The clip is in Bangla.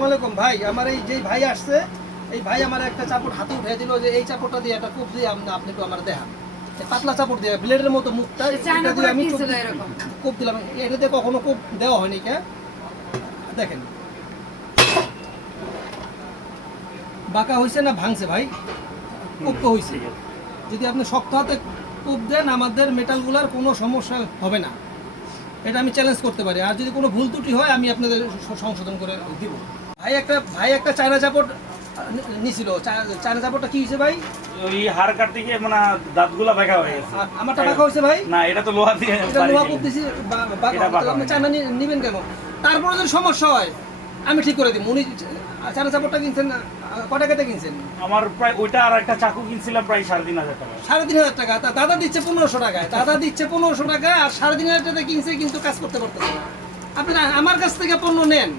আসসালামু আলাইকুম ভাই। আমার এই যে ভাই আসছে, এই ভাই আমার একটা চাপড় হাতে উঠে দিল যে এই চাপড়টা দিয়ে একটা কোপ দিয়ে আপনি একটু আমার দেখান। এই পাতলা চাপড় দিয়ে ব্লেডের মতো মুখটা এটা দিয়ে আমি কোপ দিলাম। এটা দিয়ে কখনো কোপ দেওয়া হয়নি কে? দেখেন বাঁকা হয়েছে না ভাঙছে ভাই? কোপ তো হয়েছে। যদি আপনি শক্ত হাতে কোপ দেন আমাদের মেটালগুলোর কোনো সমস্যা হবে না, এটা আমি চ্যালেঞ্জ করতে পারি। আর যদি কোনো ভুল ত্রুটি হয় আমি আপনাদের সংশোধন করে দিব। ভাই একটা চায়না চাপড় নিছিল। চায়না চাপড়টা কি হয়েছে ভাই? ওই হাড় কাটতে গিয়ে মানে দাঁতগুলা বাঁকা হয়ে গেছে। আমারটা বাঁকা হয়েছে ভাই? না, এটা তো লোহা দিয়ে এটা লোহা করতেছি আপনি চায়না নিবেন কেন? তারপরে যদি সমস্যা হয় আমি ঠিক করে দিব। উনি চায়না চাপড়টা কিনছেন কয় টাকাতে কিনছেন? আমার প্রায় ওইটা আর একটা চাকু কিনছিলাম প্রায় 3,500 টাকা। 3,500 টাকা। দাদা দিচ্ছে 1500 টাকায়। দাদা দিচ্ছে 1500 টাকা আর 3,500 টাকাতে কিনছে, কিন্তু কাজ করতে পারতেছে না। আপনি আমার কাছ থেকে পণ্য নেন,